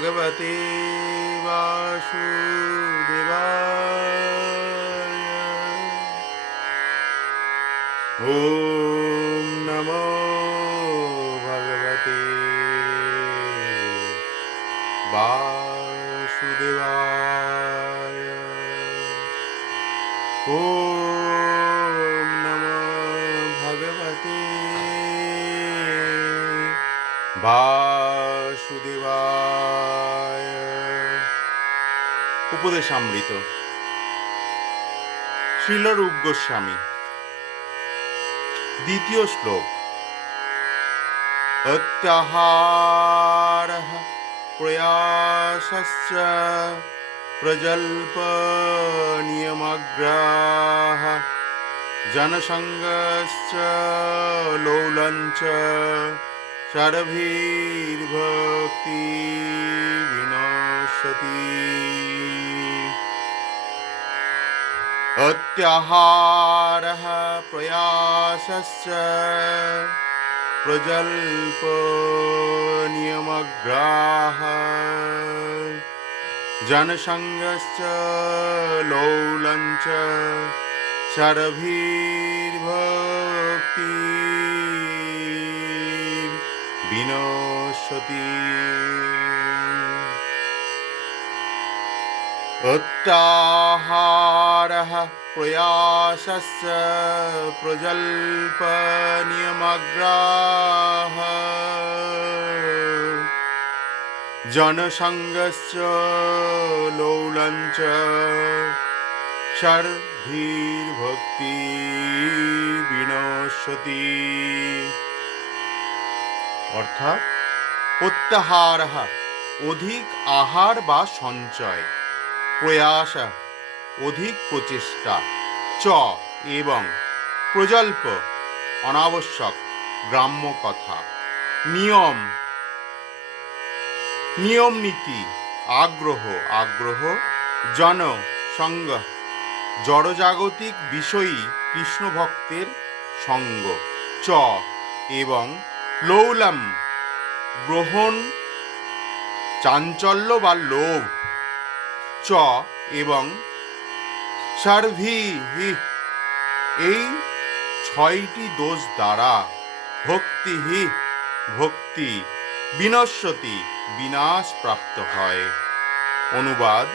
भगवते वासुदेवाय। ॐ नमो भगवते वासुदेवाय। ॐ नमो भगवते वासुदेवाय। উপদেশামৃত শ্রীল রূপ গোস্বামী। দ্বিতীয় শ্লোক। অত্যাহারঃ প্রয়াসশ্চ প্রজল্প নিয়মগ্রাহ জনসঙ্গশ্চ লৌলঞ্চ সরভীর্ভক্তি বিনশ্যতি। অত্যাহারঃ প্রয়াসশ্চ প্রজল্প নিয়মগ্রাহ জনসঙ্গশ্চ লৌলঞ্চ সরভীর্ভক্তি বিনশ্যতি। অত্যাহারঃ প্রয়াসশ্চ প্রজল্প নিয়মগ্রাহ জনসঙ্গশ্চ লৌলঞ্চ সরভীর্ভক্তি বিনশ্যতি। অর্থাৎ প্রত্যাহারঃ অধিক আহার বা সঞ্চয়, প্রয়াস অধিক প্রচেষ্টা, চ এবং প্রজল্প অনাবশ্যক গ্রাম্য কথা, নিয়ম নিয়ম নীতি, আগ্রহ আগ্রহ, জন সঙ্গ জড়জাগতিক বিষয়ী কৃষ্ণ ভক্তের সঙ্গ, চ এবং লৌলম গ্রহণ চাঞ্চল্য বা লোভ, চ এবং সার্ভিহি এই ছয়টি দোষ দ্বারা ভক্তিহি ভক্তি বিনশ্যতি বিনাশ প্রাপ্ত হয়। অনুবাদ: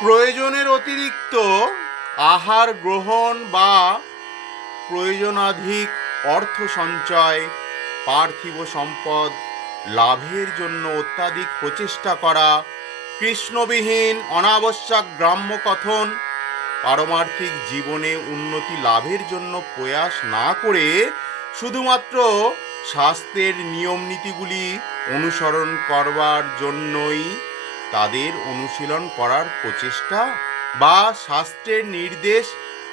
প্রয়োজনের অতিরিক্ত আহার গ্রহণ বা প্রয়োজনাধিক অর্থ সঞ্চয়, পার্থিব সম্পদ লাভের জন্য অত্যাধিক প্রচেষ্টা করা, কৃষ্ণবিহীন অনাবশ্যক গ্রাম্য কথন, পারমার্থিক জীবনে উন্নতি লাভের জন্য প্রয়াস না করে শুধুমাত্র শাস্ত্রের নিয়ম নীতিগুলি অনুসরণ করবার জন্যই তাদের অনুশীলন করার প্রচেষ্টা বা শাস্ত্রের নির্দেশ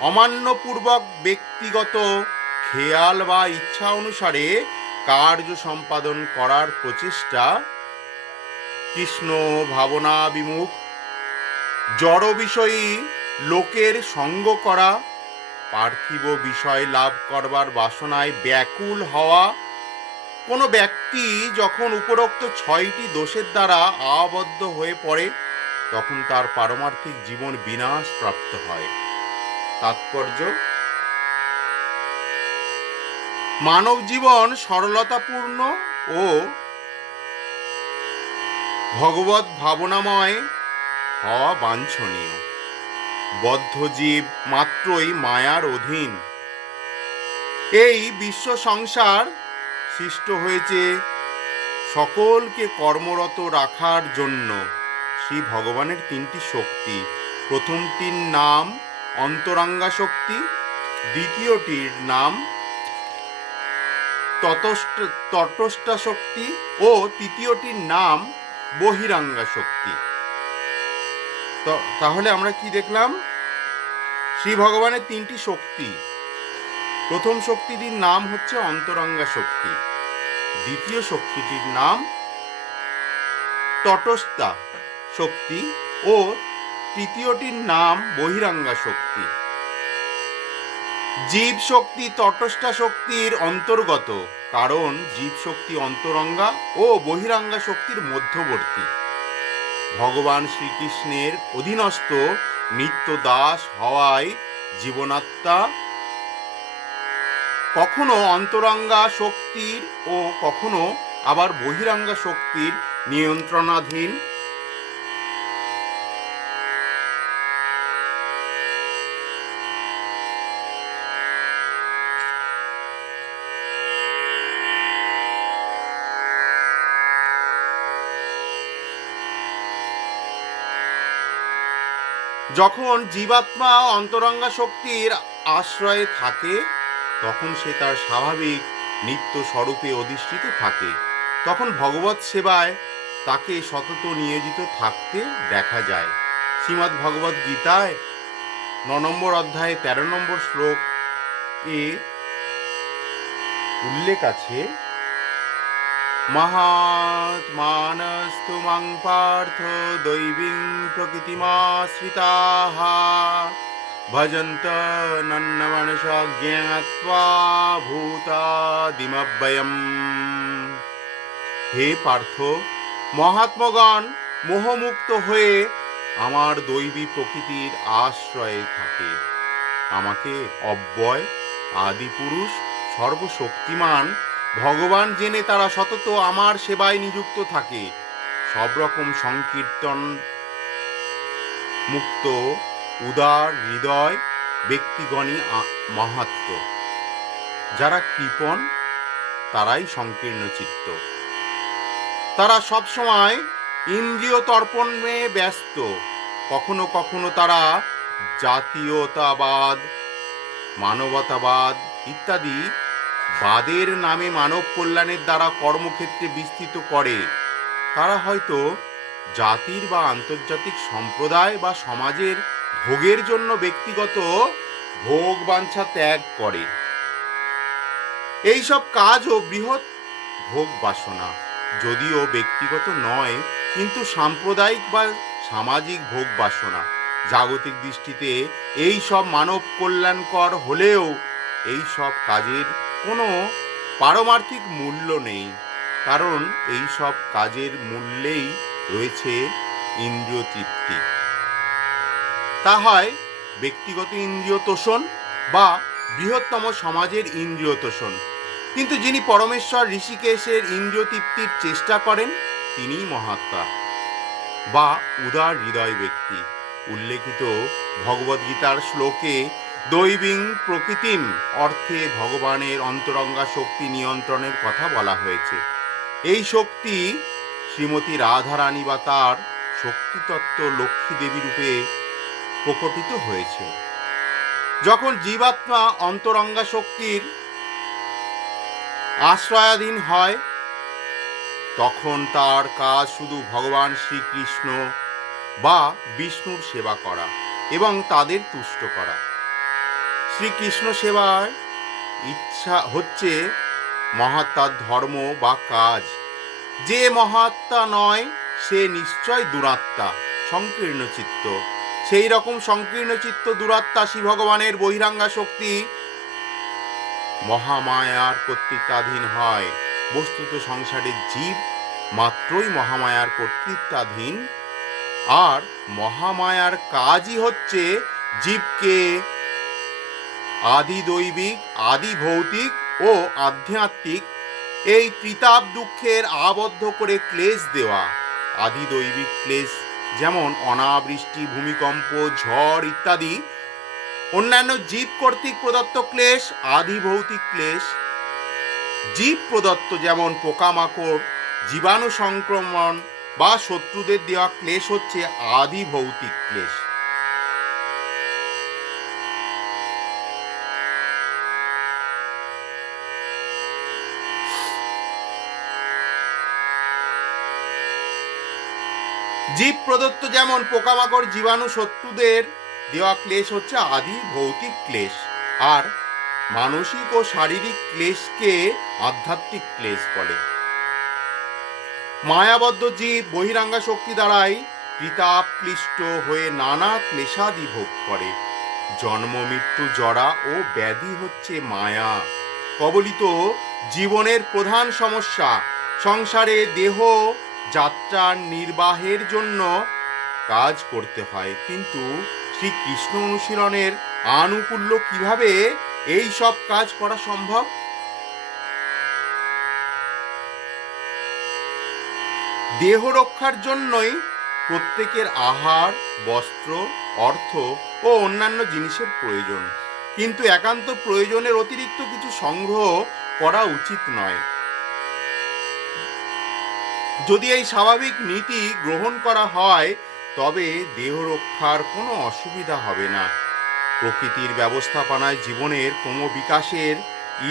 অমান্যপূর্বক ব্যক্তিগত খেয়াল বা ইচ্ছা অনুসারে কার্য সম্পাদন করার প্রচেষ্টা, কৃষ্ণ ভাবনা বিমুখ জড় বিষয়ী লোকের সঙ্গ করা, পার্থিব বিষয় লাভ করবার বাসনায় ব্যাকুল হওয়া। কোনো ব্যক্তি যখন উপরোক্ত ছয়টি দোষের দ্বারা আবদ্ধ হয়ে পড়ে তখন তার পারমার্থিক জীবন বিনাশ প্রাপ্ত হয়। তাৎপর্য: মানব জীবন সরলতাপূর্ণ ও ভগবত ভাবনাময় হওয়া বাঞ্ছনীয়। বদ্ধ জীব মাত্রই মায়ার অধীন। এই বিশ্ব সংসার সৃষ্ট হয়েছে সকলকে কর্মরত রাখার জন্য। শ্রী ভগবানের তিনটি শক্তি, প্রথমটির নাম অন্তরাঙ্গা শক্তি, দ্বিতীয়টির নাম তটস্থা শক্তি ও তৃতীয়টির নাম বহিরাঙ্গা শক্তি। তাহলে আমরা কি দেখলাম? শ্রী ভগবানের তিনটি শক্তি। প্রথম শক্তিটির নাম হচ্ছে অন্তরাঙ্গা শক্তি, দ্বিতীয় শক্তিটির নাম তটস্থা শক্তি ও তৃতীয়টির নাম বহিরাঙ্গা শক্তি। জীব শক্তি তটস্থা শক্তির অন্তর্গত, কারণ জীব শক্তি অন্তরঙ্গা ও বহিরাঙ্গা শক্তির মধ্যবর্তী। ভগবান শ্রীকৃষ্ণের অধীনস্থ নিত্য দাস হওয়ায় জীবনাত্মা কখনো অন্তরঙ্গা শক্তির ও কখনো আবার বহিরাঙ্গা শক্তির নিয়ন্ত্রণাধীন। যখন জীবাত্মা অন্তরঙ্গা শক্তির আশ্রয়ে থাকে তখন সে তার স্বাভাবিক নিত্য স্বরূপে অধিষ্ঠিত থাকে। তখন ভগবৎ সেবায় তাকে সতত নিয়োজিত থাকতে দেখা যায়। শ্রীমদ্ ভগবদ্ গীতায় 9 নম্বর অধ্যায়ে 13 নম্বর শ্লোকে উল্লেখ আছে, মহাত্মানস্তু মাং পার্থ দৈবীং প্রকৃতিমাশ্রিতাঃ ভজন্ত নন্নমনসা জ্ঞাত্বা ভূতাদিমব্যয়ম। হে পার্থ, মহাত্মগণ মোহমুক্ত হয়ে আমার দৈবী প্রকৃতির আশ্রয়ে থাকে। আমাকে অব্যয়, আদিপুরুষ, সর্বশক্তিমান ভগবান জেনে তারা সতত আমার সেবায় নিযুক্ত থাকে। সব রকম সংকীর্তন মুক্ত উদার হৃদয় ব্যক্তিগণই মাহাত্ম। যারা কৃপণ তারাই সংকীর্ণ চিত্ত। তারা সবসময় ইন্দ্রিয় তর্পণে ব্যস্ত। কখনো কখনো তারা জাতীয়তাবাদ, মানবতাবাদ ইত্যাদি বাদের নামে মানব কল্যাণের দ্বারা কর্মক্ষেত্রে বিস্তৃত করে। তারা হয়তো জাতির বা আন্তর্জাতিক সম্প্রদায় বা সমাজের ভোগের জন্য ব্যক্তিগত ভোগ বাঞ্ছা ত্যাগ করে। এইসব কাজও বৃহৎ ভোগ বাসনা, যদিও ব্যক্তিগত নয় কিন্তু সাম্প্রদায়িক বা সামাজিক ভোগ বাসনা। জাগতিক দৃষ্টিতে এই সব মানব কল্যাণকর হলেও এই সব কাজের কোনো পারমার্থিক মূল্য নেই, কারণ এই সব কাজের মূল্যেই রয়েছে ইন্দ্রিয় তৃপ্তি। তা হয় ব্যক্তিগত ইন্দ্রিয় তোষণ বা বৃহত্তম সমাজের ইন্দ্রিয় তোষণ। কিন্তু যিনি পরমেশ্বর ঋষিকেশের ইন্দ্রিয় তৃপ্তির চেষ্টা করেন তিনিই মহাত্মা বা উদার হৃদয় ব্যক্তি। উল্লেখিত ভগবদ্গীতার শ্লোকে দৈবীং প্রকৃতিম অর্থে ভগবানের অন্তরঙ্গা শক্তি নিয়ন্ত্রণের কথা বলা হয়েছে। এই শক্তি শ্রীমতী রাধারানী বা তার শক্তিতত্ত্ব লক্ষ্মী দেবী রূপে প্রকটিত হয়েছে। যখন জীবাত্মা অন্তরঙ্গা শক্তির আশ্রয়াধীন হয় তখন তার কাজ শুধু ভগবান শ্রীকৃষ্ণ বা বিষ্ণুর সেবা করা এবং তাদের তুষ্ট করা। শ্রীকৃষ্ণ সেবার ইচ্ছা হচ্ছে মহাত্মার ধর্ম বা কাজ। যে মহাত্মা নয় সে নিশ্চয় দুরাত্মা, সংকীর্ণ চিত্ত। সেই রকম সংকীর্ণ চিত্ত দুরাত্মা শ্রী ভগবানের বহিরাঙ্গা শক্তি মহামায়ার কর্তৃত্বাধীন হয়। বস্তুত সংসারের জীব মাত্রই মহামায়ার কর্তৃত্বাধীন, আর মহামায়ার কাজই হচ্ছে জীবকে আদি দৈবিক, আদি ভৌতিক ও আধ্যাত্মিক এই ত্রিতাপ দুঃখের আবদ্ধ করে ক্লেশ দেওয়া। আদি দৈবিক ক্লেশ যেমন অনাবৃষ্টি, ভূমিকম্প, ঝড় ইত্যাদি। অন্যান্য জীব কর্তৃক প্রদত্ত ক্লেশ আদি ভৌতিক ক্লেশ। জীব প্রদত্ত যেমন পোকামাকড়, জীবাণু সংক্রমণ বা শত্রুদের দেওয়া ক্লেশ হচ্ছে আদি ভৌতিক ক্লেশ। জীব প্রদত্ত যেমন পোকামাকড়, জীবাণু, শত্রুদের দেওয়া ক্লেশ হচ্ছে আদি ভৌতিক ক্লেশ। আর মানসিক ও শারীরিক ক্লেশকে আধ্যাত্মিক ক্লেশ বলে। মায়াবদ্ধ জীব বহিরাঙ্গা শক্তি দ্বারাই ত্রিতাপ ক্লিষ্ট হয়ে নানা ক্লেশাদি ভোগ করে। জন্ম, মৃত্যু, জরা ও ব্যাধি হচ্ছে মায়া কবলিত জীবনের প্রধান সমস্যা। সংসারে দেহ যাত্রার নির্বাহের জন্য কাজ করতে হয়, কিন্তু শ্রীকৃষ্ণ অনুশীলনের আনুকূল্য কিভাবে এই সব কাজ করা সম্ভব? দেহ রক্ষার জন্যই প্রত্যেকের আহার, বস্ত্র, অর্থ ও অন্যান্য জিনিসের প্রয়োজন, কিন্তু একান্ত প্রয়োজনের অতিরিক্ত কিছু সংগ্রহ করা উচিত নয়। যদি এই স্বাভাবিক নীতি গ্রহণ করা হয়, তবে দেহ রক্ষার কোনো অসুবিধা হবে না। প্রকৃতির ব্যবস্থাপনায় জীবনের ক্রমবিকাশের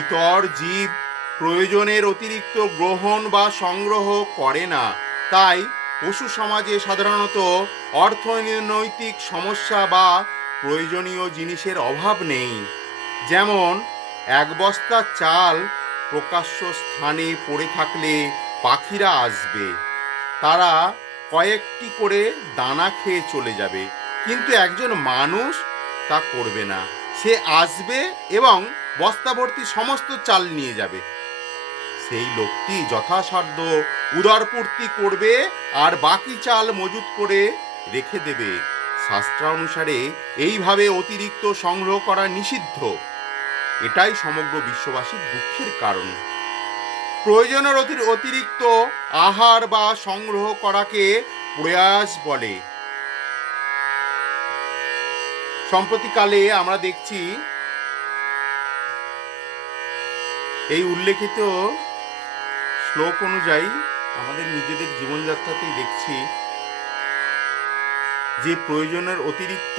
ইতর জীব প্রয়োজনের অতিরিক্ত গ্রহণ বা সংগ্রহ করে না। তাই পশু সমাজে সাধারণত অর্থনৈতিক সমস্যা বা প্রয়োজনীয় জিনিসের অভাব নেই। যেমন এক বস্তা চাল প্রকাশ্য স্থানে পড়ে থাকলে পাখিরা আসবে, তারা কয়েকটি করে দানা খেয়ে চলে যাবে, কিন্তু একজন মানুষ তা করবে না। সে আসবে এবং বস্তা ভর্তি সমস্ত চাল নিয়ে যাবে। সেই লোকটি যথাসাধ্য উদারপূর্তি করবে আর বাকি চাল মজুত করে রেখে দেবে। শাস্ত্রানুসারে এইভাবে অতিরিক্ত সংগ্রহ করা নিষিদ্ধ। এটাই সমগ্র বিশ্ববাসীর দুঃখের কারণ। প্রয়োজনের অতিরিক্ত আহার বা সংগ্রহ করাকে প্রয়াস বলে। সম্প্রতিকালে আমরা দেখছি এই উল্লেখিত শ্লোক অনুযায়ী আমাদের নিজেদের জীবনযাত্রাতেই দেখছি যে প্রয়োজনের অতিরিক্ত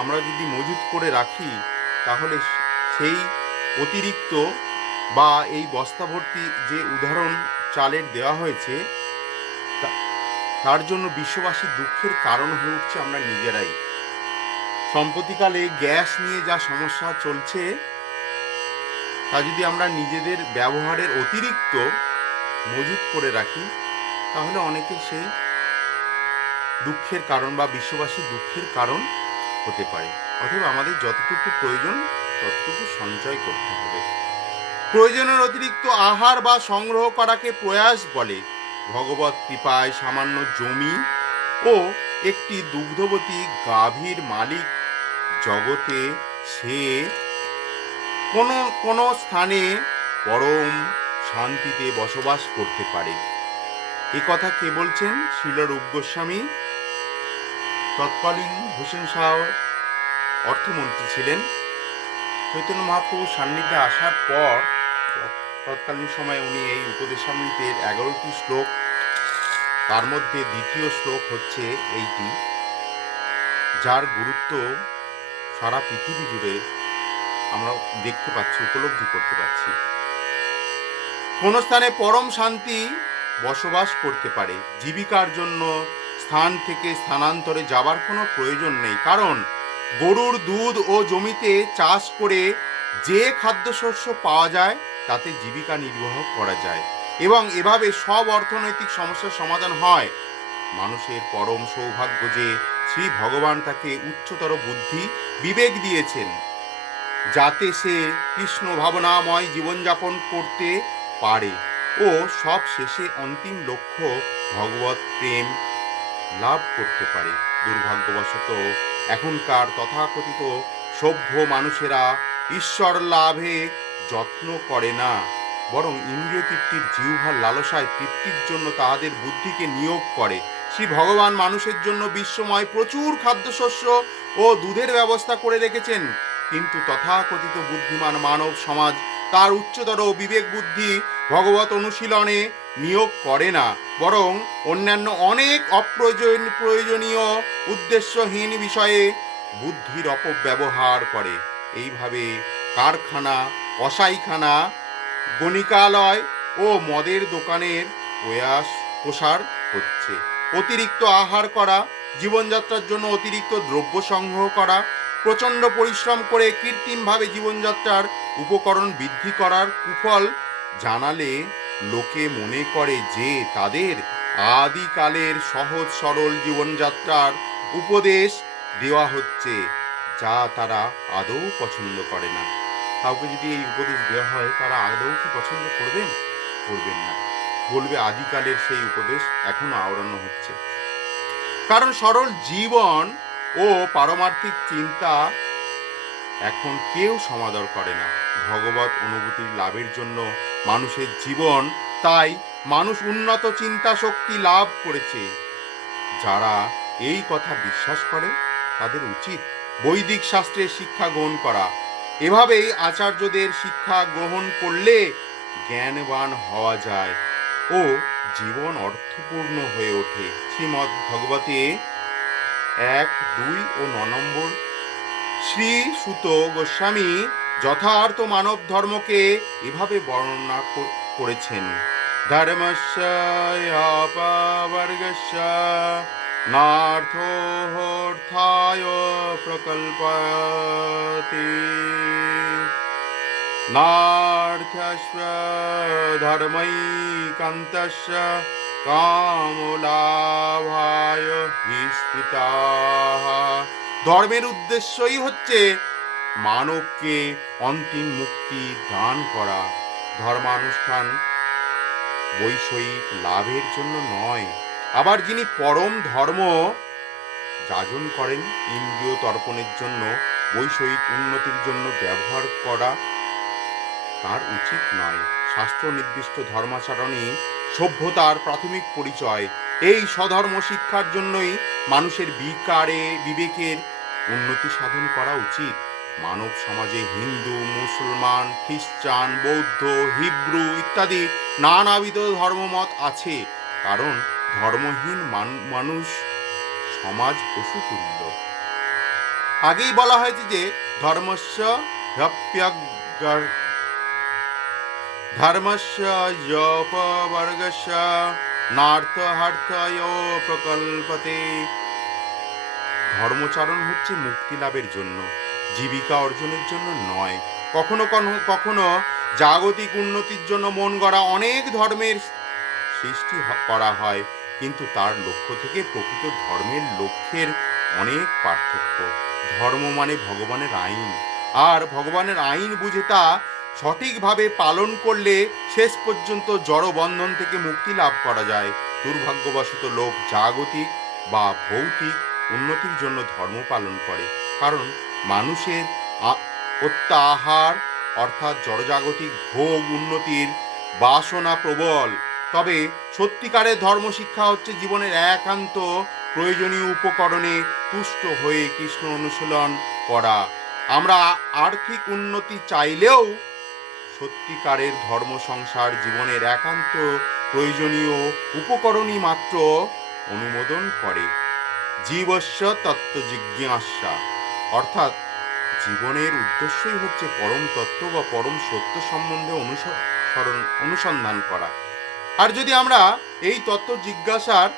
আমরা যদি মজুত করে রাখি, তাহলে সেই অতিরিক্ত বা এই বস্তা ভর্তি যে উদাহরণ চালের দেওয়া হয়েছে, তার জন্য বিশ্ববাসীর দুঃখের কারণ হয়ে উঠছে আমরা নিজেরাই। সম্প্রতিকালে গ্যাস নিয়ে যা সমস্যা চলছে, তা যদি আমরা নিজেদের ব্যবহারের অতিরিক্ত মজুত করে রাখি, তাহলে অনেকের সেই দুঃখের কারণ বা বিশ্ববাসীর দুঃখের কারণ হতে পারে। অথবা আমাদের যতটুকু প্রয়োজন ততটুকু সঞ্চয় করতে হবে। প্রয়োজনের অতিরিক্ত আহার বা সংগ্রহ করাকে প্রয়াস বলে। ভগবত কৃপায় সামান্য জমি ও একটি দুগ্ধবতী গাভীর মালিক জগতে সে কোনো কোনো স্থানে পরম শান্তিতে বসবাস করতে পারে। এ কথা কে বলছেন? শ্রীল রূপ গোস্বামী তৎকালীন ভূষণ শাহ অর্থমন্ত্রী ছিলেন। চৈতন্য মহাপ্রভুর সান্নিধ্যে আসার পর তৎকালীন সময়ে উনি এই উপদেশামৃতের 11টি শ্লোক, তার মধ্যে দ্বিতীয় শ্লোক হচ্ছে এইটি, যার গুরুত্ব সারা পৃথিবী জুড়ে আমরা দেখতে পাচ্ছি, উপলব্ধি করতে পারছি। কোন স্থানে পরম শান্তি বসবাস করতে পারে। জীবিকার জন্য স্থান থেকে স্থানান্তরে যাবার কোনো প্রয়োজন নেই, কারণ গরুর দুধ ও জমিতে চাষ করে যে খাদ্যশস্য পাওয়া যায় তাতে জীবিকা নির্বাহ করা যায় এবং এভাবে সব অর্থনৈতিক সমস্যার সমাধান হয়। মানুষের পরম সৌভাগ্য যে শ্রী ভগবান তাকে উচ্চতর বুদ্ধি বিবেক দিয়েছেন, যাতে সে কৃষ্ণ ভাবনাময় জীবনযাপন করতে পারে ও সব শেষে অন্তিম লক্ষ্য ভগবত প্রেম লাভ করতে পারে। দুর্ভাগ্যবশত এখনকার তথাকথিত সভ্য মানুষেরা ঈশ্বর লাভে যত্ন করে না, বরং ইন্দ্রিয় তৃপ্তির জিহ্বার লালসায় তৃপ্তির জন্য তাহাদের বুদ্ধিকে নিয়োগ করে। শ্রী ভগবান মানুষের জন্য বিশ্বময় প্রচুর খাদ্যশস্য ও দুধের ব্যবস্থা করে রেখেছেন, কিন্তু তথাকথিত বুদ্ধিমান মানব সমাজ তার উচ্চতর বিবেক বুদ্ধি ভগবত অনুশীলনে নিয়োগ করে না, বরং অন্যান্য অনেক প্রয়োজনীয় উদ্দেশ্যহীন বিষয়ে বুদ্ধির অপব্যবহার করে। এইভাবে কারখানা, কসাইখানা, গণিকালয় ও মদের দোকানের প্রসার হচ্ছে। অতিরিক্ত আহার করা, জীবনযাত্রার জন্য অতিরিক্ত দ্রব্য সংগ্রহ করা, প্রচণ্ড পরিশ্রম করে কৃত্রিমভাবে জীবনযাত্রার উপকরণ বৃদ্ধি করার কুফল জানালে লোকে মনে করে যে তাদের আদিকালের সহজ সরল জীবনযাত্রার উপদেশ দেওয়া হচ্ছে, যা তারা আদৌ পছন্দ করে না। কাউকে যদি এই উপদেশ দেওয়া হয়, তারা আদৌ কি পছন্দ করবেন? করবেন না। বলবে আদিকালের সেই উপদেশ এখনো আওড়ানো হচ্ছে। কারণ সরল জীবন ও পারমার্থিক চিন্তা এখন কেউ সমাদর করে না। ভগবত অনুভূতির লাভের জন্য মানুষের জীবন, তাই মানুষ উন্নত চিন্তা শক্তি লাভ করেছে। যারা এই কথা বিশ্বাস করে তাদের উচিত বৈদিক শাস্ত্রের শিক্ষা গ্রহণ করা। এভাবেই আচার্যদের শিক্ষা গ্রহণ করলে জ্ঞানবান হওয়া যায় ও জীবন অর্থপূর্ণ হয়ে ওঠে। শ্রীমদ্ ভগবতে 1, 2 ও 9 নম্বর শ্রী সুত গোস্বামী যথার্থ মানব ধর্মকে এভাবে বর্ণনা করেছেন। ধর্মস্য অপবর্গস্য নার্থোর্থায় প্রকল্পতে নার্থস্য ধর্মৈকান্তস্য কামলাভায় হি স্মৃতাঃ। ধর্মের উদ্দেশ্যই হচ্ছে মানবকে অন্তিম মুক্তি দান করা। ধর্মানুষ্ঠান বৈষয়িক লাভের জন্য নয়। আবার যিনি পরম ধর্ম যাজন করেন, ইন্দ্রিয় তর্পণের জন্য, বৈষয়িক উন্নতির জন্য ব্যবহার করা তার উচিত নয়। শাস্ত্র নির্দিষ্ট ধর্মাচরণই সভ্যতার প্রাথমিক পরিচয়। এই স্বধর্ম শিক্ষার জন্যই মানুষের বিবেকের উন্নতি সাধন করা উচিত। মানব সমাজে হিন্দু, মুসলমান, খ্রিস্টান, বৌদ্ধ, হিব্রু ইত্যাদি নানাবিধ ধর্মমত আছে। কারণ ধর্মহীন মানুষ সমাজ পশুতুল্য। আগেই বলা হয়েছে যে ধর্মস্য ধর্মস্য যোপবর্গস্য নার্থহার্থয় প্রকল্পতে। ধর্মচারণ হচ্ছে মুক্তি লাভের জন্য, জীবিকা অর্জনের জন্য নয়। কখনো কখনো জাগতিক উন্নতির জন্য মন গড়া অনেক ধর্মের সৃষ্টি করা হয়, কিন্তু তার লক্ষ্য থেকে প্রকৃত ধর্মের লক্ষ্যের অনেক পার্থক্য। ধর্ম মানে ভগবানের আইন, আর ভগবানের আইন বুঝে তা সঠিকভাবে পালন করলে শেষ পর্যন্ত জড় বন্ধন থেকে মুক্তি লাভ করা যায়। দুর্ভাগ্যবশত লোক জাগতিক বা ভৌতিক উন্নতির জন্য ধর্ম পালন করে, কারণ মানুষের অত্যাহার অর্থাৎ জড়জাগতিক ভোগ উন্নতির বাসনা প্রবল। তবে সত্যিকারের ধর্ম শিক্ষা হচ্ছে জীবনের একান্ত প্রয়োজনীয় উপকরণে তুষ্ট হয়ে কৃষ্ণ অনুশীলন করা। আমরা আর্থিক উন্নতি চাইলেও সত্যিকারের ধর্ম সংসার জীবনের একান্ত প্রয়োজনীয় উপকরণই মাত্র অনুমোদন করে। জীবস্য তত্ত্ব জিজ্ঞাসা, অর্থাৎ জীবনের উদ্দেশ্যই হচ্ছে পরম তত্ত্ব বা পরম সত্য সম্বন্ধে অনুসন্ধান করা। আর যদি আমরা এই তত্ত্ব জিজ্ঞাসার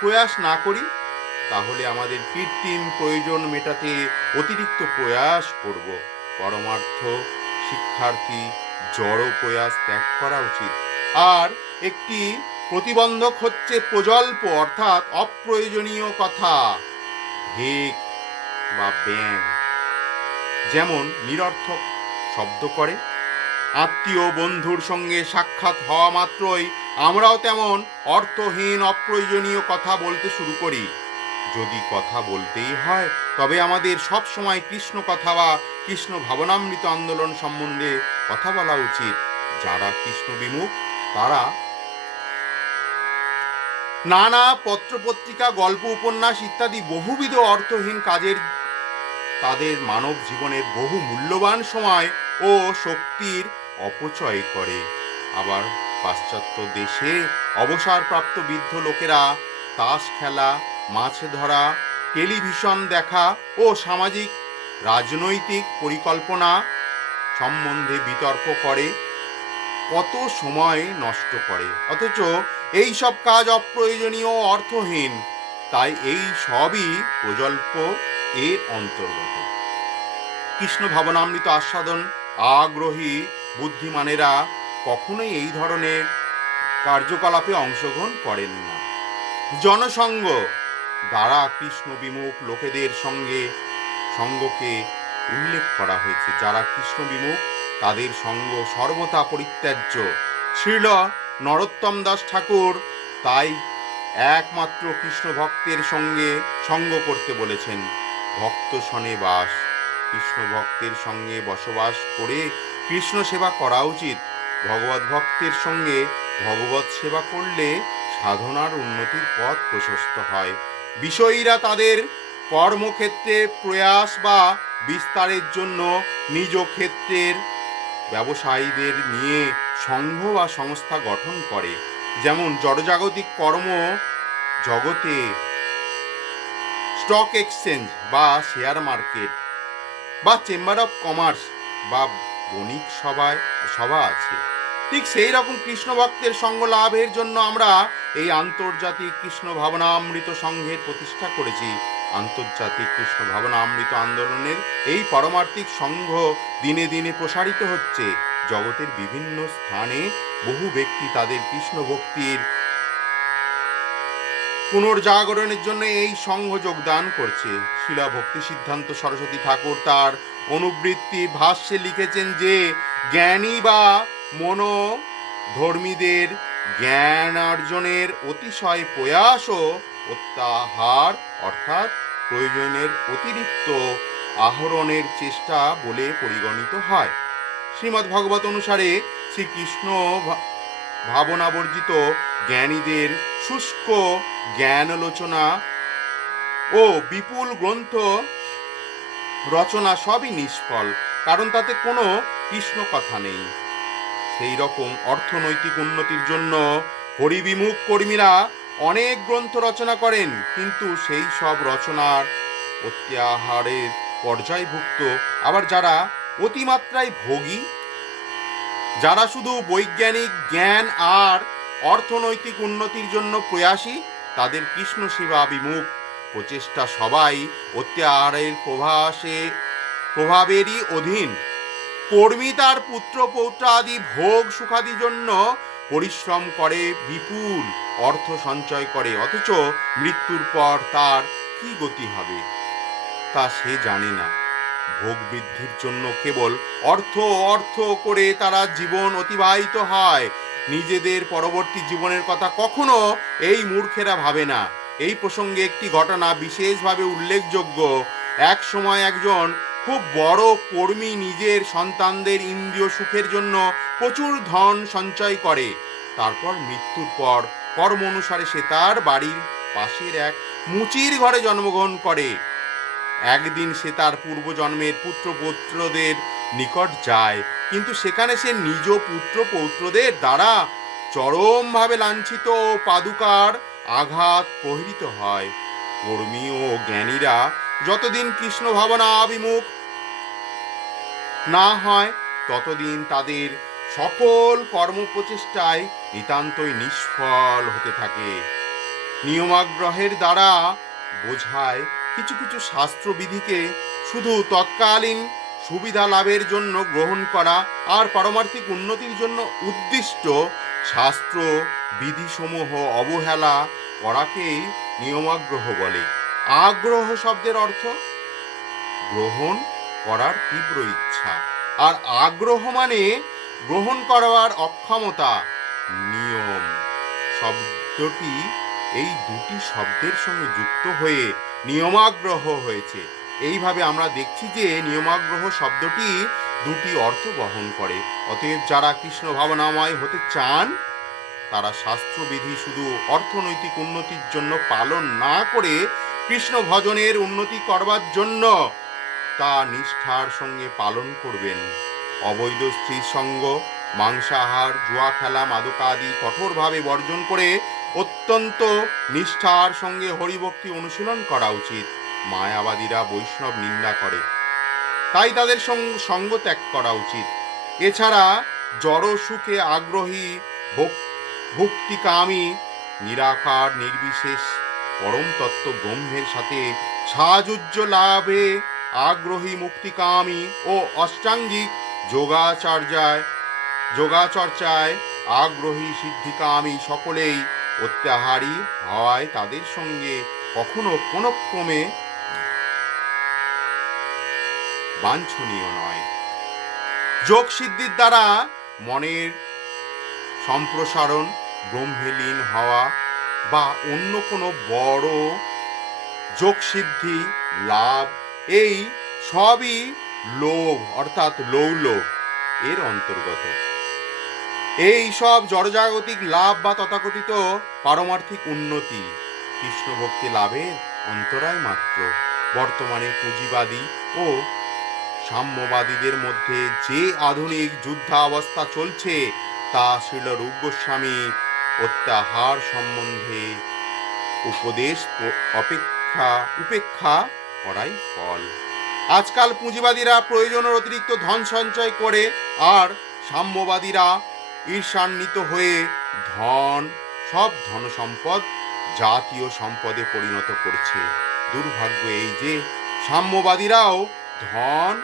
প্রয়াস না করি, তাহলে আমাদের কৃত্রিম প্রয়োজন মেটাতে অতিরিক্ত প্রয়াস করব। পরমার্থ শিক্ষার্থী জড় প্রয়াস ত্যাগ করা উচিত। আর একটি প্রতিবন্ধক হচ্ছে প্রজল্প অর্থাৎ অপ্রয়োজনীয় কথা, হেক বা ব্যাং, যেমন নিরর্থক শব্দ করে। আত্মীয় বন্ধুর সঙ্গে সাক্ষাৎ হওয়া মাত্রই আমরাও তেমন অর্থহীন অপ্রয়োজনীয় কথা বলতে শুরু করি। যদি কথা বলতেই হয়, তবে আমাদের সব সময় কৃষ্ণ কথা বা কৃষ্ণ ভাবনামৃত আন্দোলন সম্বন্ধে কথা বলা উচিত। যারা কৃষ্ণ বিমুখ, তারা নানা পত্রপত্রিকা, গল্প, উপন্যাস ইত্যাদি বহুবিধ অর্থহীন কাজের তাদের মানব জীবনের বহু মূল্যবান সময় ও শক্তির অপচয় করে। আবার পাশ্চাত্য দেশে অবসরপ্রাপ্ত বৃদ্ধ লোকেরা তাস খেলা, মাছ ধরা, টেলিভিশন দেখা ও সামাজিক রাজনৈতিক পরিকল্পনা সম্বন্ধে বিতর্ক করে কত সময় নষ্ট করে, অথচ এই সব কাজ অপ্রয়োজনীয় ও অর্থহীন। তাই এই সবই প্রজল্প এর অন্তর্গত। কৃষ্ণ ভাবনামৃত আস্বাদন আগ্রহী বুদ্ধিমানেরা কখনোই এই ধরনের কার্যকলাপে অংশগ্রহণ করেন না। জনসঙ্গ দ্বারা কৃষ্ণ বিমুখ লোকেদের সঙ্গকে উল্লেখ করা হয়েছে। যারা কৃষ্ণ বিমুখ তাদের সঙ্গ সর্বথা পরিত্যাজ্য। শ্রীল নরোত্তম দাস ঠাকুর তাই একমাত্র কৃষ্ণ ভক্তের সঙ্গে সঙ্গ করতে বলেছেন। ভক্ত সনে বাস, কৃষ্ণ ভক্তের সঙ্গে বসবাস করে কৃষ্ণ সেবা করা উচিত। ভগবত ভক্তের সঙ্গে ভগবত সেবা করলে সাধনার উন্নতির পথ প্রশস্ত হয়। বিষয়ীরা তাদের কর্মক্ষেত্রে প্রয়াস বা বিস্তারের জন্য নিজ ক্ষেত্রের ব্যবসায়ীদের নিয়ে সংঘ বা সংস্থা গঠন করে। যেমন জড়জাগতিক কর্ম জগতে স্টক এক্সচেঞ্জ বা শেয়ার মার্কেট বা চেম্বার অফ কমার্স বা বণিক সভা আছে। ঠিক সেই রকম কৃষ্ণ ভক্তের সঙ্গ লাভের জন্য আমরা এই আন্তর্জাতিক কৃষ্ণ ভাবনামৃত সংঘের প্রতিষ্ঠা করেছি। আন্তর্জাতিক কৃষ্ণ ভাবনামৃত আন্দোলনের এই পারমার্থিক সংঘ দিনে দিনে প্রসারিত হচ্ছে। জগতের বিভিন্ন স্থানে বহু ব্যক্তি তাদের কৃষ্ণ ভক্তির পুনর্জাগরণের জন্য এই সংঘ যোগদান করছে। শিলা ভক্তি সিদ্ধান্ত সরস্বতী ঠাকুর তার অনুবৃত্তি ভাষ্যে লিখেছেন যে জ্ঞানী বা মনোধর্মীদের জ্ঞান অর্জনের অতিশয় প্রয়াস ও অত্যাহার অর্থাৎ প্রয়োজনের অতিরিক্ত আহরণের চেষ্টা বলে পরিগণিত হয়। শ্রীমদ্ ভাগবত অনুসারে শ্রীকৃষ্ণ ভাবনাবর্জিত জ্ঞানীদের শুষ্ক জ্ঞানলোচনা ও বিপুল গ্রন্থ রচনা সবই নিষ্ফল, কারণ তাতে কোনো কৃষ্ণ কথা নেই। সেই রকম অর্থনৈতিক উন্নতির জন্য হরিবিমুখ কর্মীরা অনেক গ্রন্থ রচনা করেন, কিন্তু সেই সব রচনার অত্যাহারের পর্যায়ভুক্ত। আবার যারা অতিমাত্রায় ভোগী, যারা শুধু বৈজ্ঞানিক জ্ঞান আর অর্থনৈতিক উন্নতির জন্য প্রয়াসী, তাদের কৃষ্ণ সেবা বিমুখ প্রচেষ্টা সবাই অত্যাহারের প্রভাবেরই অধীন। কর্মী তার পুত্র পৌত্র আদি ভোগ সুখাদির জন্য পরিশ্রম করে, বিপুল অর্থ সঞ্চয় করে, অথচ মৃত্যুর পর তার কি গতি হবে তা সে জানে না। ভোগ বৃদ্ধির জন্য কেবল অর্থ অর্থ করে তারা জীবন অতিবাহিত হয়। নিজেদের পরবর্তী জীবনের কথা কখনো এই মূর্খেরা ভাবে না। এই প্রসঙ্গে একটি ঘটনা বিশেষভাবে উল্লেখযোগ্য। এক সময় একজন খুব বড় কর্মী নিজের সন্তানদের ইন্দ্রিয় সুখের জন্য প্রচুর ধন সঞ্চয় করে। তারপর মৃত্যুর পর কর্ম অনুসারে সে তার বাড়ির পাশের এক মুচির ঘরে জন্মগ্রহণ করে। একদিন সে তার পূর্বজন্মের পুত্র পৌত্রদের নিকট যায়, কিন্তু সেখানে সে নিজ পুত্র পৌত্রদের দ্বারা চরমভাবে লাঞ্ছিত ও পাদুকার আঘাত প্রহৃত হয়। কর্মী ও জ্ঞানীরা যতদিন কৃষ্ণ ভাবনা অভিমুখ না হয় ততদিন তাদের সকল কর্মপ্রচেষ্টায় নিতান্তই নিষ্ফল হতে থাকে। নিয়মাগ্রহের দ্বারা বোঝায় কিছু কিছু শাস্ত্রবিধিকে শুধু তৎকালীন সুবিধা লাভের জন্য গ্রহণ করা আর পারমার্থিক উন্নতির জন্য উদ্দিষ্ট শাস্ত্র বিধিসমূহ অবহেলা করাকেই নিয়মাগ্রহ বলে। আগ্রহ শব্দের অর্থ গ্রহণ করার তীব্র ইচ্ছা, আর আগ্রহ মানে গ্রহণ করার অক্ষমতা। নিয়ম শব্দটি এই দুটি শব্দের সঙ্গে যুক্ত হয়ে নিয়মাগ্রহ হয়েছে। এইভাবে আমরা দেখছি যে নিয়মাগ্রহ শব্দটি দুটি অর্থ বহন করে। অতএব যারা কৃষ্ণ ভাবনাময় হতে চান তারা শাস্ত্রবিধি শুধু অর্থনৈতিক উন্নতির জন্য পালন না করে কৃষ্ণ ভজনের উন্নতি করবার জন্য তা নিষ্ঠার সঙ্গে পালন করবেন। অবৈধ স্ত্রী সঙ্গ, মাংসাহার, জুয়া খেলা, মাদকাদি কঠোরভাবে বর্জন করে অত্যন্ত নিষ্ঠার সঙ্গে হরিভক্তি অনুশীলন করা উচিত। মায়াবাদীরা বৈষ্ণব নিন্দা করে, তাই তাদের সঙ্গ ত্যাগ করা উচিত। এছাড়া জড় সুখে আগ্রহী, ভক্তিকামী, নিরাকার নির্বিশেষ পরম তত্ত্ব ব্রহ্মের সাথে সাযুজ্য লাভে আগ্রহী, মুক্তিকামী ও অষ্টাঙ্গিক যোগাচর্চায় আগ্রহী, সিদ্ধিকামী সকলেই অত্যাহারী হওয়ায় তাদের সঙ্গে কখনো কোনো ক্রমে বাঞ্ছনীয় নয়। যোগ সিদ্ধির দ্বারা মনের সম্প্রসারণ, ব্রহ্মে লীন হওয়া বা অন্য কোনো বড় যোগ সিদ্ধি লাভ, এই সবই লোভ অর্থাৎ লৌল এর অন্তর্গত। এই সব জড়জাগতিক লাভ বা তথাকথিত পারমার্থিক উন্নতি কৃষ্ণ ভক্তি লাভের অন্তরায় মাত্র। বর্তমানে পুঁজিবাদী ও সাম্যবাদীদের মধ্যে যে আধুনিক যুদ্ধাবস্থা চলছে তা শ্রীল রূপ গোস্বামী অত্যাহার সম্বন্ধে উপদেশ উপেক্ষা করাই ফল। আজকাল পুঁজিবাদীরা প্রয়োজনের অতিরিক্ত ধন সঞ্চয় করে, আর সাম্যবাদীরা ঈর্ষান্বিত হয়ে সব ধন সম্পদ জাতীয় সম্পদে পরিণত করছে। দুর্ভাগ্য এই যে সাম্যবাদীরাও ধন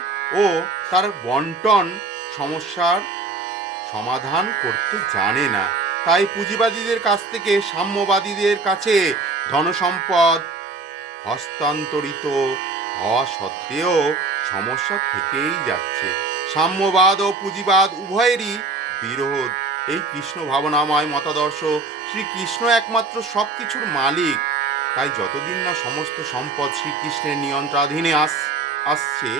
ও তার বন্টন সমস্যার সমাধান করতে জানে না। তাই পুঁজিবাদীদের কাছ থেকে সাম্যবাদীদের কাছে ধনসম্পদ হস্তান্তরিত হওয়া সত্ত্বেও সমস্যা থেকেই যাচ্ছে। সাম্যবাদ ও পুঁজিবাদ উভয়েরই বিরোধ। এই কৃষ্ণ ভাবনাময় মতাদর্শ শ্রীকৃষ্ণ একমাত্র সব কিছুর মালিক, তাই যতদিন না সমস্ত সম্পদ শ্রীকৃষ্ণের নিয়ন্ত্রণাধীনে আসছে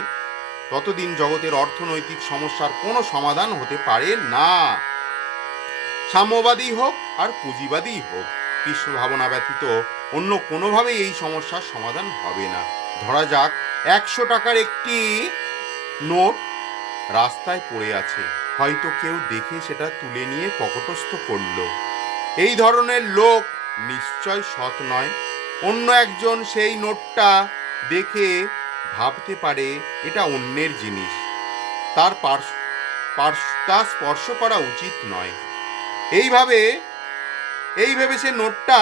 ততদিন জগতের অর্থনৈতিক সমস্যার কোনো সমাধান হতে পারে না। সাম্যবাদী হোক আর পুঁজিবাদী হোক, কৃষ্ণ ভাবনা ব্যতীত অন্য কোনোভাবে এই সমস্যার সমাধান হবে না। ধরা যাক 100 টাকার একটি নোট রাস্তায় পড়ে আছে, হয়তো কেউ দেখে সেটা তুলে নিয়ে পকেটস্থ করলো। এই ধরনের লোক নিশ্চয় সৎ নয়। অন্য একজন সেই নোটটা দেখে ভাবতে পারে এটা অন্যের জিনিস, তার স্পর্শ করা উচিত নয়। এই ভেবে সে নোটটা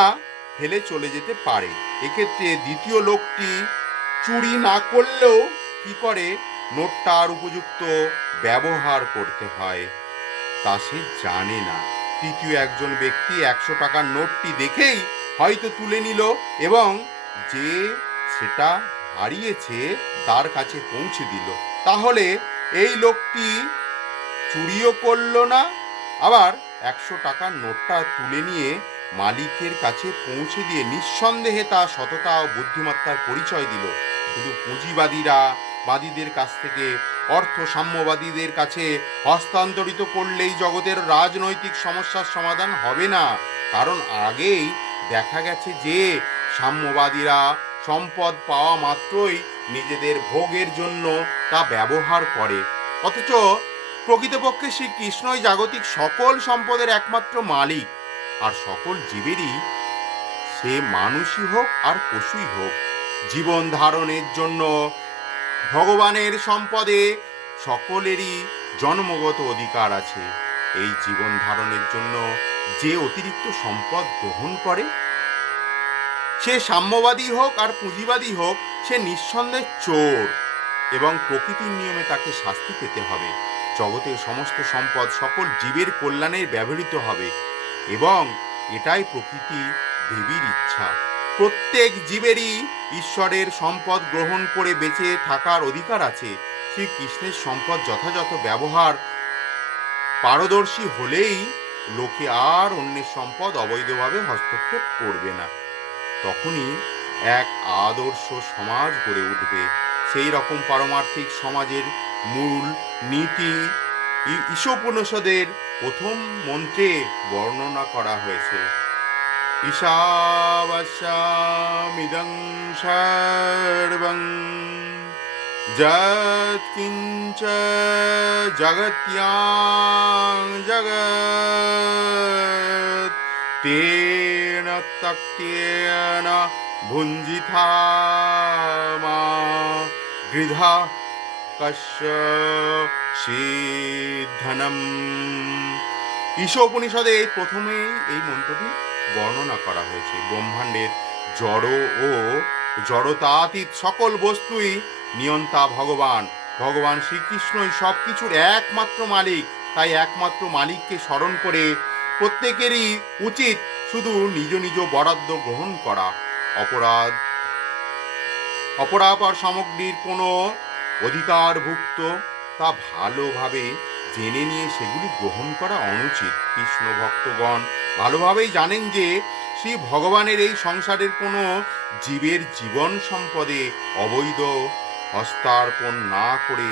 ফেলে চলে যেতে পারে। এক্ষেত্রে দ্বিতীয় লোকটি চুরি না করলেও কি করে নোটটার উপযুক্ত ব্যবহার করতে হয় তা সে জানে না। তৃতীয় একজন ব্যক্তি 100 টাকার নোটটি দেখেই হয়তো তুলে নিল এবং যে সেটা হারিয়েছে তার কাছে পৌঁছে দিল। তাহলে এই লোকটি চুরিও করলো না, আবার 100 টাকার নোটটা তুলে নিয়ে মালিকের কাছে পৌঁছে দিয়ে নিঃসন্দেহে তার সততা ও বুদ্ধিমত্তার পরিচয় দিল। শুধু পুঁজিবাদীদের কাছ থেকে অর্থ সাম্যবাদীদের কাছে হস্তান্তরিত করলেই জগতের রাজনৈতিক সমস্যার সমাধান হবে না। কারণ আগেই দেখা গেছে যে সাম্যবাদীরা সম্পদ পাওয়া মাত্রই নিজেদের ভোগের জন্য তা ব্যবহার করে, অথচ প্রকৃতপক্ষে শ্রীকৃষ্ণই জাগতিক সকল সম্পদের একমাত্র মালিক। আর সকল জীবেরই, সে মানুষই হোক আর পশুই হোক, জীবন ধারণের জন্য ভগবানের সম্পদে সকলেরই জন্মগত অধিকার আছে। এই জীবন ধারণের জন্য যে অতিরিক্ত সম্পদ গ্রহণ করে, সে সাম্যবাদী হোক আর পুঁজিবাদী হোক, সে নিঃসন্দেহে চোর এবং প্রকৃতির নিয়মে তাকে শাস্তি পেতে হবে। জগতের সমস্ত সম্পদ সকল জীবের কল্যাণে ব্যবহৃত হবে এবং এটাই প্রকৃতি দেবীর ইচ্ছা। প্রত্যেক জীবেরই ঈশ্বরের সম্পদ গ্রহণ করে বেঁচে থাকার অধিকার আছে। শ্রীকৃষ্ণের সম্পদ যথাযথ ব্যবহার পারদর্শী হলেই লোকে আর অন্যের সম্পদ অবৈধভাবে হস্তক্ষেপ করবে না। তখনই এক আদর্শ সমাজ গড়ে উঠবে। সেই রকম পারমার্থিক সমাজের মূল নীতি ঈশোপনিষদের প্রথম মন্ত্রে বর্ণনা করা হয়েছে। ঈশাবাস্যামিদং সর্বং যৎকিঞ্চ জগত্যাং জগৎ তেন তক্তেন ভুঞ্জিথা মা গৃধা কস্য সিদ্ধনম। ঈশোপনিষদে প্রথমেই এই মন্ত্রটি বর্ণনা করা হয়েছে। ব্রহ্মাণ্ডের জড় ও জড়তাতীত সকল বস্তুই নিয়ন্তা ভগবান। ভগবান শ্রীকৃষ্ণই সব কিছুর একমাত্র মালিক। তাই একমাত্র মালিককে স্মরণ করে প্রত্যেকেরই উচিত শুধু নিজ নিজ বরাদ্দ গ্রহণ করা। অপরাপর সামগ্রীর কোনো অধিকারভুক্ত তা ভালোভাবে জেনে নিয়ে সেগুলি গ্রহণ করা অনুচিত। কৃষ্ণ ভক্তগণ ভালোভাবেই জানেন যে শ্রী ভগবানের এই সংসারের কোনো জীবের জীবন সম্পদে অবৈধ হস্তার্পণ না করে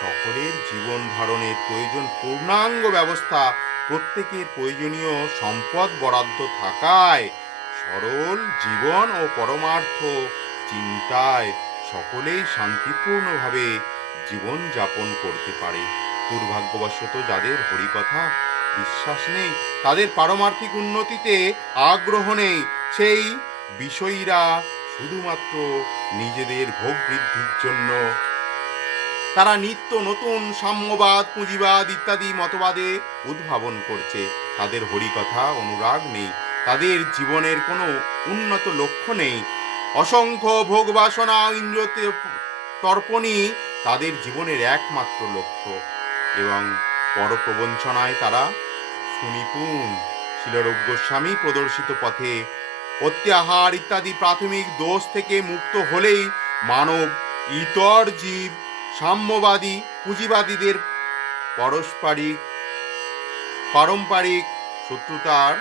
সকলের জীবন ধারণের প্রয়োজন পূর্ণাঙ্গ ব্যবস্থা, প্রত্যেকের প্রয়োজনীয় সম্পদ বরাদ্দ থাকায় সরল জীবন ও পরমার্থ চিন্তায় সকলেই শান্তিপূর্ণভাবে জীবন যাপন করতে পারে। দুর্ভাগ্যবশত যাদের হরিকথা বিশ্বাস নেই, তাদের পারমার্থিক উন্নতিতে আগ্রহ নেই, সেই বিষয়ীরা শুধুমাত্র নিজেদের ভোগ বৃদ্ধির জন্য তারা নিত্য নতুন সাম্যবাদ, পুঁজিবাদ ইত্যাদি মতবাদে উদ্ভাবন করছে। তাদের হরিকথা অনুরাগ নেই, তাদের জীবনের কোনো উন্নত লক্ষ্য নেই। অসংখ্য ভোগ বাসনা ইন্দ্রিয় তর্পণই তাদের জীবনের একমাত্র লক্ষ্য, এবং পরপ্রবঞ্চনায় তারা সুনিপুণ। শিলরূপ গোস্বামী প্রদর্শিত পথে অত্যাহার ইত্যাদি প্রাথমিক দোষ থেকে মুক্ত হলেই মানব ইতর জীব, সাম্যবাদী, পুঁজিবাদীদের পারম্পরিক শত্রুতার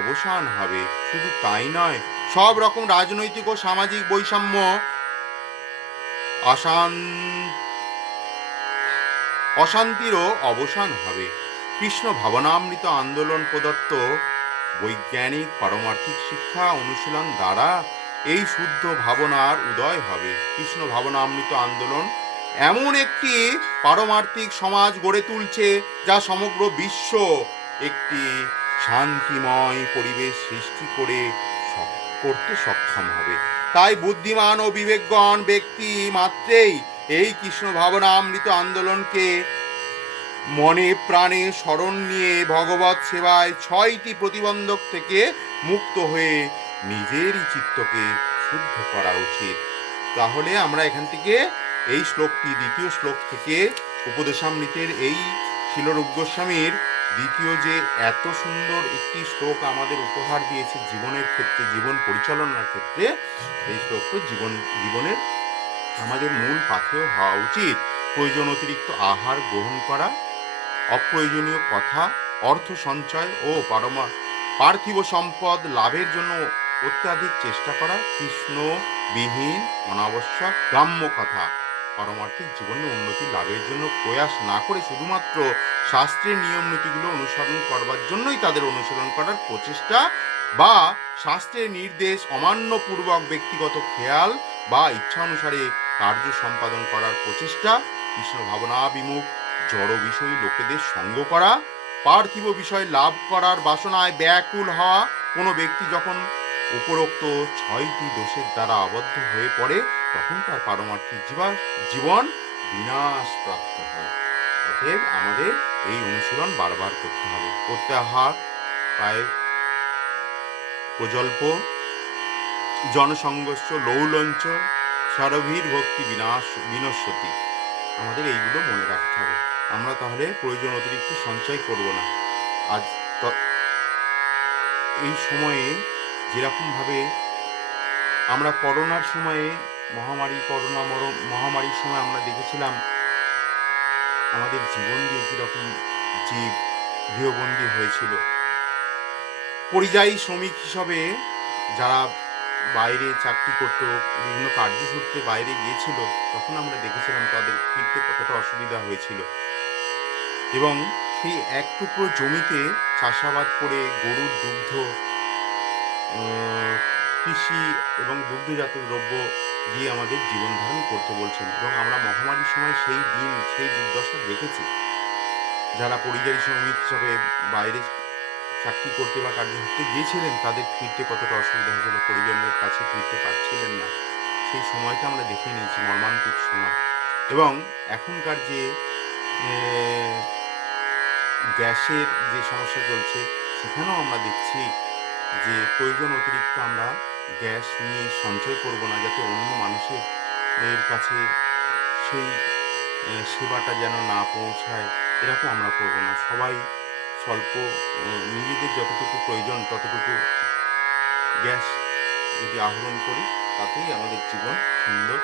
অবসান হবে। শুধু তাই নয়, সব রকম রাজনৈতিক ও সামাজিক বৈষম্য অশান্তিরও অবসান হবে। কৃষ্ণ ভাবনামৃত আন্দোলন প্রদত্ত বৈজ্ঞানিক পারমার্থিক শিক্ষা অনুশীলন দ্বারা এই শুদ্ধ ভাবনার উদয় হবে। কৃষ্ণ ভাবনামৃত আন্দোলন এমন একটি পারমার্থিক সমাজ গড়ে তুলছে যা সমগ্র বিশ্ব একটি শান্তিময় পরিবেশ সৃষ্টি করতে সক্ষম হবে। তাই বুদ্ধিমান ও বিবেকগণ ব্যক্তি মাত্রেই এই কৃষ্ণ ভাবনামৃত আন্দোলনকে মনে প্রাণে স্মরণ নিয়ে ভগবত সেবায় 6টি প্রতিবন্ধক থেকে মুক্ত হয়ে নিজেরই চিত্তকে শুদ্ধ করা উচিত। তাহলে আমরা এখান থেকে এই শ্লোকটি, দ্বিতীয় শ্লোক থেকে উপদেশামৃতের এই শিলরূপ গোস্বামীর দ্বিতীয় যে এত সুন্দর একটি শ্লোক আমাদের উপহার দিয়েছে জীবনের ক্ষেত্রে, জীবন পরিচালনার ক্ষেত্রে, এই শ্লোকটি জীবনের আমাদের মূল পাথেয় হওয়া উচিত। প্রয়োজন অতিরিক্ত আহার গ্রহণ করা, অপ্রয়োজনীয় কথা, অর্থ সঞ্চয় ও পার্থিব সম্পদ লাভের জন্য অত্যাধিক চেষ্টা করা, কৃষ্ণবিহীন অনাবশ্যক গ্রাম্য কথা, পারমার্থিক জীবনে উন্নতি লাভের জন্য প্রয়াস না করে শুধুমাত্র শাস্ত্রের নিয়ম নীতিগুলো অনুসরণ করবার জন্যই তাদের অনুসরণ করার প্রচেষ্টা, বা শাস্ত্রের নির্দেশ অমান্যপূর্বক ব্যক্তিগত খেয়াল বা ইচ্ছা অনুসারে কার্য সম্পাদন করার প্রচেষ্টা, কৃষ্ণ ভাবনা বিমুখ জড় বিষয়ী লোকেদের সঙ্গ করা, পার্থিব বিষয় লাভ করার বাসনায় ব্যাকুল হওয়া। কোনো ব্যক্তি যখন উপরোক্ত 6টি দোষের দ্বারা আবদ্ধ হয়ে পড়ে তখন তার পারমার্থিক জীবন বিনাশ প্রাপ্ত হয়। অতএব আমাদের এই অনুশীলন বারবার করতে হবে। প্রত্যাহার, প্রায় প্রজল্প, জনসংঘর্ষ, লৌলঞ্চ, সারভীর ভক্তি বিনশ্বতী, আমাদের এইগুলো মনে রাখতে হবে। আমরা তাহলে প্রয়োজন অতিরিক্ত সঞ্চয় করব না। আজ এই সময়ে যেরকমভাবে আমরা করোনার সময়ে মহামারীর সময় আমরা দেখেছিলাম আমাদের জীবন দিয়ে কীরকম জীব গৃহবন্দী হয়েছিল। পরিযায়ী শ্রমিক হিসাবে যারা বাইরে চাকরি করত, বিভিন্ন কার্যসূত্রে বাইরে গিয়েছিল, তখন আমরা দেখেছিলাম তাদের ফিরতে কতটা অসুবিধা হয়েছিল। এবং সেই এক টুকরো জমিতে চাষাবাদ করে গরুর দুগ্ধ, কৃষি এবং দুগ্ধজাত দ্রব্য দিয়ে আমাদের জীবন ধারণ করতে বলছেন। এবং আমরা মহামারীর সময় সেই দুর্দশা দেখেছি। যারা পরিযায়ী শ্রমিক হিসাবে বাইরে চাকরি করতে বা কার্যসূত্রে গিয়েছিলেন তাদের ফিরতে কতটা অসুবিধা হয়েছিল, পরিজনের কাছে ফিরতে পারছিলেন না। সেই সময়টা আমরা দেখে নিয়েছি, মর্মান্তিক সময়। এবং এখনকার যে গ্যাসের যে সমস্যা চলছে, সেখানেও আমরা দেখছি যে প্রয়োজন অতিরিক্ত আমরা গ্যাস নিয়ে সঞ্চয় করব না, যাতে অন্য মানুষের কাছে সেই সেবাটা যেন না পৌঁছায়, এরকম আমরা করব না। সবাই স্বল্প নিজেদের যতটুকু প্রয়োজন ততটুকু গ্যাস যদি আহরণ করি, তাতেই আমাদের জীবন সুন্দর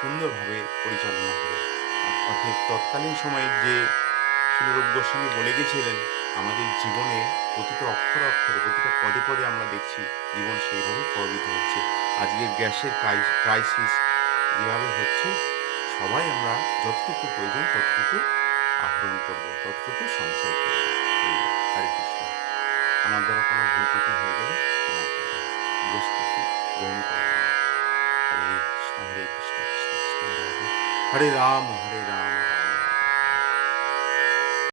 সুন্দরভাবে পরিচালনা করে। অতএব তৎকালীন সময়ে যে শিলরূপ গোস্বামী বলে গেছিলেন, আমাদের জীবনে প্রতিটা অক্ষরে অক্ষরে, প্রতিটা পদে পদে আমরা দেখছি জীবন সেইভাবেই প্রভাবিত হচ্ছে। আজকের গ্যাসের ক্রাইসিস যেভাবে হচ্ছে, সবাই আমরা যতটুকু প্রয়োজন ততটুকু আহরণ করব, ততটুকু সঞ্চয় করব। হরি বল, হরে কৃষ্ণ। আমার দ্বারা কোনো ভুল ত্রুটি হয়ে গেলে ক্ষমা করবেন। প্রস্তুতি গ্রহণ করবেন না। হরে কৃষ্ণ, হরে কৃষ্ণ, কৃষ্ণ কৃষ্ণ হরে হরে, হরে রাম, হরে